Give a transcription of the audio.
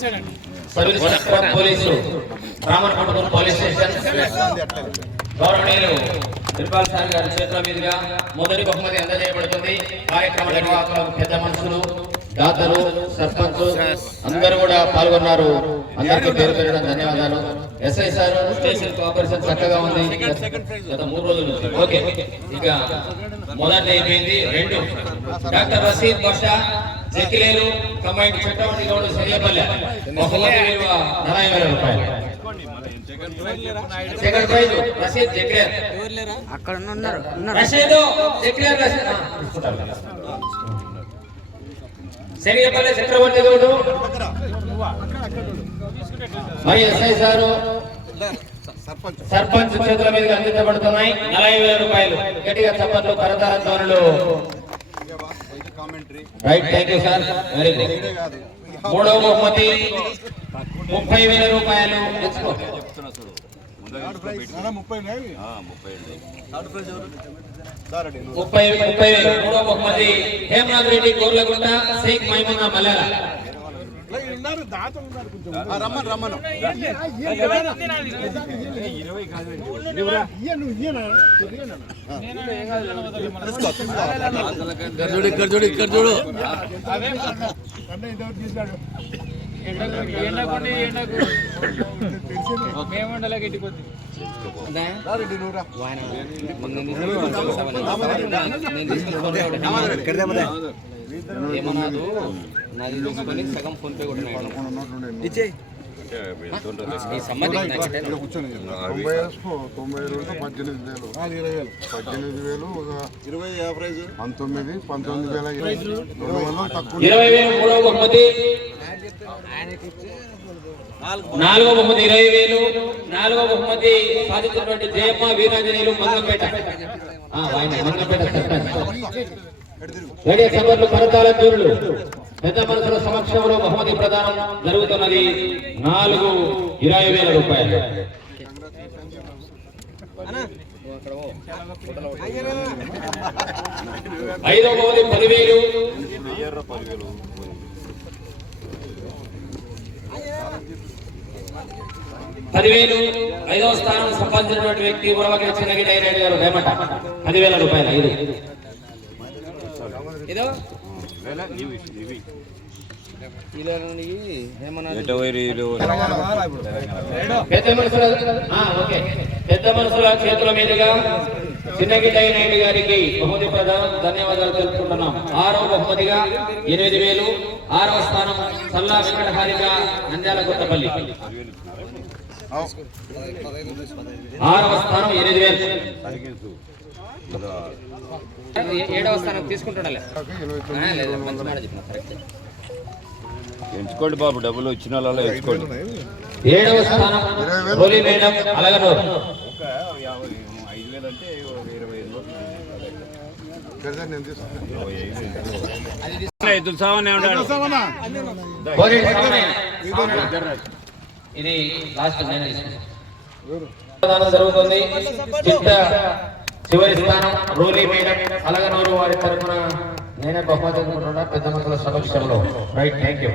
Sub police Ramanpatnam police station. గౌరవనీయులు Tirupal sir గారి చేతుల మీదుగా మొదటి బహుమతి అందజేయబడుతుంది. కార్యక్రమ నిర్వాహకులకు పెద్ద మనుషులు దాతలు సర్పంచ్ అందరూ కూడా పాల్గొన్నారు. అందరికీ పేరు పేరున ధన్యవాదాలు. ఎస్ఐ సార్ స్టేషన్ కోఆపరేషన్ చక్కగా ఉంది. గత మూడు రోజులు ఓకే. ఇక మొదటి అయిపోయింది రెండు. Doctor Rasheed Basha second prize Rasheed Jaklair అక్కడ ఉన్నారు రషీద్. రషీద్ చక్రవర్తి గౌడు. మరి ఎస్ఐ సారు. సర్పంచ్ చేతుల మీదుగా అందించబడుతున్నాయి. నలభై వేల రూపాయలు గట్టిగా చప్పట్లు కరతార ధ్వనులు. Right thank you sir very good మూడవ బహుమతి ముప్పై వేల రూపాయలు. ముప్పై ముప్పై వేలు. మూడవ బహుమతి హేమనాథ్ రెడ్డి గోర్లగుంట షేక్ మైమున్నా మలయాళ రమ్మను రమ్మను చూడు ఇక్కడ చూడు ఇక్కడ చూడు ఎండకుండి ఎండకు మేమండలకి ఎట్టిపోతుంది ఏమన్నాదు నాది తీసుకొని సగం ఫోన్ పే కూడా ఇచ్చేయి ఈ సమ్మతి తొంభై వేసుకో తొంభై వేలు పద్దెనిమిది వేలు. పద్దెనిమిది వేలు ఒక ఇరవై యావరేజ్ పంతొమ్మిది పంతొమ్మిది వేల రెండు వందలు తక్కువ. ఇరవై వేలు మూడవ బహుమతి. నాలుగో బహుమతి ఇరవై వేలు. నాలుగో బహుమతి సాధించినటువంటి జయమ్మ వీరాంజనేయులు మంగంపేట. మంగంపేట సభలు పెద్ద మనుషుల సమక్షంలో బహుమతి ప్రదానం జరుగుతున్నది నాలుగు ఇరవై వేల రూపాయలు. ఐదో బహుమతి పదివేలు. పదివేలు. ఐదవ స్థానం సంపాదించినటువంటి వ్యక్తి ఉరవకి చిన్నగిరి గారు వేమట. పదివేల రూపాయలు ఐదు. పెద్ద మనుషుల చేతుల మీదుగా చిన్నగిరి రెడ్డి గారికి బహుమతి ప్రదానం ధన్యవాదాలు తెలుపుకుంటున్నాం. ఆరవ బహుమతిగా ఎనిమిది వేలు. ఆరవ స్థానం సల్లా వెంకట హారిక నంద్యాల కొత్తపల్లి. ఆరవ స్థానం ఎనిమిది వేలు. ఏడవ స్థానం తీసుకుంటాడలే ఇరవై లేదు మంచి మాట చెప్పిన కరెక్ట్ ఎంచుకోండి బాబు డబ్బులు వచ్చిన వాళ్ళలో ఎంచుకోండి. ఏడవ స్థానం హోలీ మేడం అలగనూరు. ఇది లాస్ట్ నేను జరుగుతుంది. చిట్ట చివరి స్థానం రోలీ మేడం. అలగనూరు వారి తరఫున నేనే బహుమతి పెద్ద మనుషుల సమక్షంలో. Right thank you